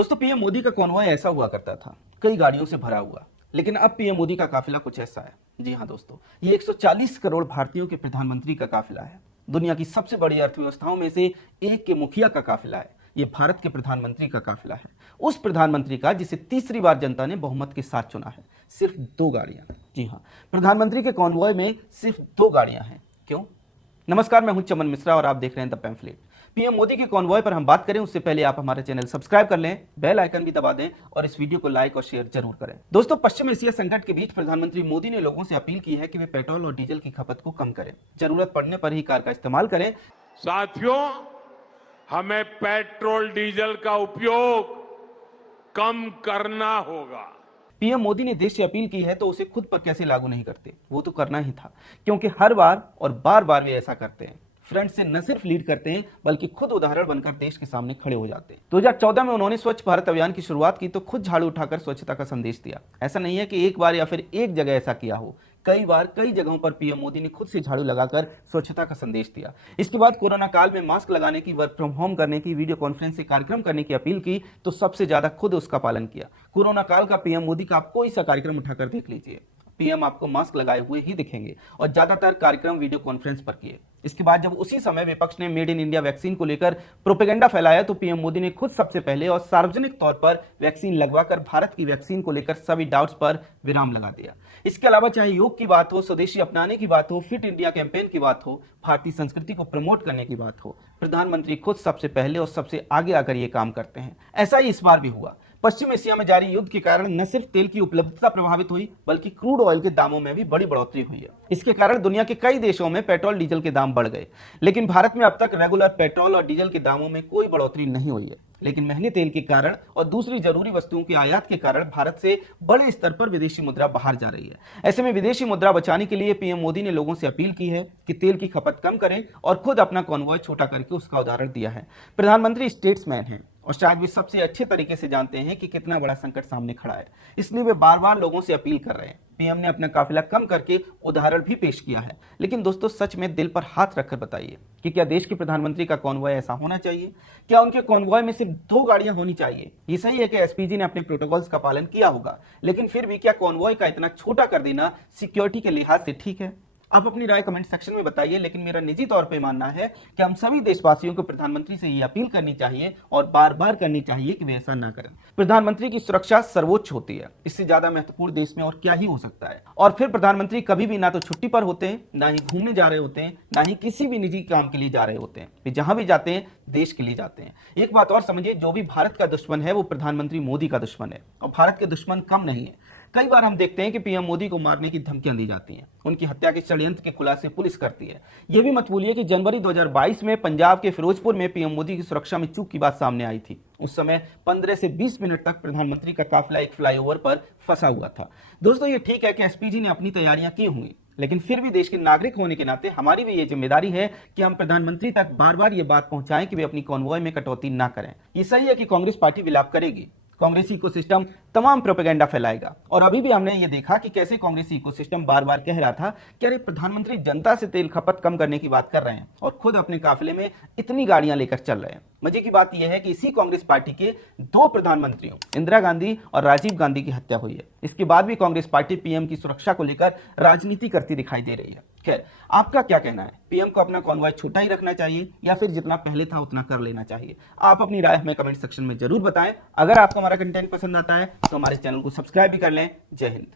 दोस्तों पीएम मोदी का कॉन्वॉय ऐसा हुआ करता था, कई गाड़ियों से भरा हुआ। लेकिन अब पीएम मोदी का काफिला कुछ ऐसा है। जी हाँ दोस्तों, ये 140 करोड़ भारतीयों के प्रधानमंत्री का काफिला है। दुनिया की सबसे बड़ी अर्थव्यवस्थाओं में से एक के मुखिया का काफिला है। ये भारत के प्रधानमंत्री का काफिला है, उस प्रधानमंत्री का जिसे तीसरी बार जनता ने बहुमत के साथ चुना है। सिर्फ 2 गाड़ियां। जी हाँ, प्रधानमंत्री के कॉन्वॉय में सिर्फ 2 गाड़ियां हैं। क्यों? नमस्कार, मैं हूं चमन मिश्रा और आप देख रहे हैं द पैम्फलेट। पीएम मोदी के कॉन्वॉय पर हम बात करें उससे पहले आप हमारे चैनल सब्सक्राइब कर लें, बेल आइकन भी दबा दें और इस वीडियो को लाइक और शेयर जरूर करें। दोस्तों, पश्चिम एशिया संकट के बीच प्रधानमंत्री मोदी ने लोगों से अपील की है कि वे पेट्रोल और डीजल की खपत को कम करें, जरूरत पड़ने पर ही कार का इस्तेमाल करें। साथियों, हमें पेट्रोल डीजल का उपयोग कम करना होगा। पीएम मोदी ने देश से अपील की है तो उसे खुद पर कैसे लागू नहीं करते? वो तो करना ही था, क्योंकि हर बार और बार बार वे ऐसा करते हैं। फ्रंट से न सिर्फ लीड करते हैं बल्कि खुद उदाहरण बनकर देश के सामने खड़े हो जाते हैं। 2014 में उन्होंने स्वच्छ भारत अभियान की शुरुआत की तो खुद झाड़ू उठाकर स्वच्छता का संदेश दिया। ऐसा नहीं है कि एक बार या फिर एक जगह ऐसा किया हो, कई बार कई जगहों पर पीएम मोदी ने खुद से झाड़ू लगाकर स्वच्छता का संदेश दिया। इसके बाद कोरोना काल में मास्क लगाने की, वर्क फ्रॉम होम करने की, वीडियो कॉन्फ्रेंस से कार्यक्रम करने की अपील की तो सबसे ज्यादा खुद उसका पालन किया। कोरोना काल का पीएम मोदी का आप कोई सा कार्यक्रम उठाकर देख लीजिए, पीएम आपको मास्क लगाए हुए ही दिखेंगे और ज्यादातर कार्यक्रम वीडियो कॉन्फ्रेंस पर किए। इसके बाद जब उसी समय विपक्ष ने मेड इन इंडिया वैक्सीन को लेकर प्रोपेगेंडा फैलाया तो पीएम मोदी ने खुद सबसे पहले और सार्वजनिक तौर पर वैक्सीन लगवाकर भारत की वैक्सीन को लेकर सभी डाउट्स पर विराम लगा दिया। इसके अलावा चाहे योग की बात हो, स्वदेशी अपनाने की बात हो, फिट इंडिया कैंपेन की बात हो, भारतीय संस्कृति को प्रमोट करने की बात हो, प्रधानमंत्री खुद सबसे पहले और सबसे आगे आकर ये काम करते हैं। ऐसा ही इस बार भी हुआ। पश्चिम एशिया में जारी युद्ध के कारण न सिर्फ तेल की उपलब्धता प्रभावित हुई बल्कि क्रूड ऑयल के दामों में भी बड़ी बढ़ोतरी हुई है। इसके कारण दुनिया के कई देशों में पेट्रोल डीजल के दाम बढ़ गए, लेकिन भारत में अब तक रेगुलर पेट्रोल और डीजल के दामों में कोई बढ़ोतरी नहीं हुई है। लेकिन महंगे तेल के कारण और दूसरी जरूरी वस्तुओं के आयात के कारण भारत से बड़े स्तर पर विदेशी मुद्रा बाहर जा रही है। ऐसे में विदेशी मुद्रा बचाने के लिए पीएम मोदी ने लोगों से अपील की है कि तेल की खपत कम करें और खुद अपना कॉन्वॉय छोटा करके उसका उदाहरण दिया है। प्रधानमंत्री स्टेट्समैन हैं और शायद वे सबसे अच्छे तरीके से जानते हैं कि कितना बड़ा संकट सामने खड़ा है, इसलिए वे बार बार लोगों से अपील कर रहे हैं। पीएम ने अपना काफिला कम करके उदाहरण भी पेश किया है। लेकिन दोस्तों, सच में दिल पर हाथ रखकर बताइए कि क्या देश के प्रधानमंत्री का कॉन्वॉय ऐसा होना चाहिए? क्या उनके कॉन्वॉय में सिर्फ 2 गाड़ियां होनी चाहिए? ये सही है कि एसपीजी ने अपने प्रोटोकॉल्स का पालन किया होगा, लेकिन फिर भी क्या कॉन्वॉय का इतना छोटा कर देना सिक्योरिटी के लिहाज से ठीक है? आप अपनी राय कमेंट सेक्शन में बताइए। लेकिन मेरा निजी तौर पे मानना है कि हम सभी देशवासियों को प्रधानमंत्री से ये अपील करनी चाहिए और बार बार करनी चाहिए कि वे ऐसा ना करें। प्रधानमंत्री की सुरक्षा सर्वोच्च होती है, इससे ज्यादा महत्वपूर्ण देश में और क्या ही हो सकता है। और फिर प्रधानमंत्री कभी भी ना तो छुट्टी पर होते हैं, ना ही घूमने जा रहे होते हैं, ना ही किसी भी निजी काम के लिए जा रहे होते हैं। वे जहां भी जाते हैं देश के लिए जाते हैं। एक बात और समझिए, जो भी भारत का दुश्मन है वो प्रधानमंत्री मोदी का दुश्मन है और भारत के दुश्मन कम नहीं है। कई बार हम देखते हैं कि पीएम मोदी को मारने की धमकियां दी जाती हैं, उनकी हत्या के षड्यंत्र के खुलासे पुलिस करती है। यह भी मत भूलिए कि जनवरी 2022 में पंजाब के फिरोजपुर में पीएम मोदी की सुरक्षा में चूक की बात सामने आई थी। उस समय 15 से 20 मिनट तक प्रधानमंत्री का काफिला एक फ्लाईओवर पर फंसा हुआ था। दोस्तों, ये ठीक है कि एसपीजी ने अपनी तैयारियां की होंगी, लेकिन फिर भी देश के नागरिक होने के नाते हमारी भी ये जिम्मेदारी है कि हम प्रधानमंत्री तक बार बार ये बात पहुंचाएं कि वे अपनी कॉन्वॉय में कटौती ना करें। ये सही है कि कांग्रेस पार्टी विलाप करेगी, कांग्रेसी इकोसिस्टम तमाम प्रोपेगेंडा फैलाएगा और अभी भी हमने ये देखा कि कैसे कांग्रेसी इकोसिस्टम बार बार कह रहा था कि अरे प्रधानमंत्री जनता से तेल खपत कम करने की बात कर रहे हैं और खुद अपने काफिले में इतनी गाड़ियां लेकर चल रहे हैं। मजे की बात यह है कि इसी कांग्रेस पार्टी के 2 प्रधानमंत्रियों इंदिरा गांधी और राजीव गांधी की हत्या हुई है। इसके बाद भी कांग्रेस पार्टी पीएम की सुरक्षा को लेकर राजनीति करती दिखाई दे रही है। खैर, आपका क्या कहना है? पीएम को अपना कॉन्वॉय छोटा ही रखना चाहिए या फिर जितना पहले था उतना कर लेना चाहिए? आप अपनी राय हमें कमेंट सेक्शन में जरूर बताएं। अगर आपको हमारा कंटेंट पसंद आता है तो हमारे चैनल को सब्सक्राइब भी कर लें। जय हिंद।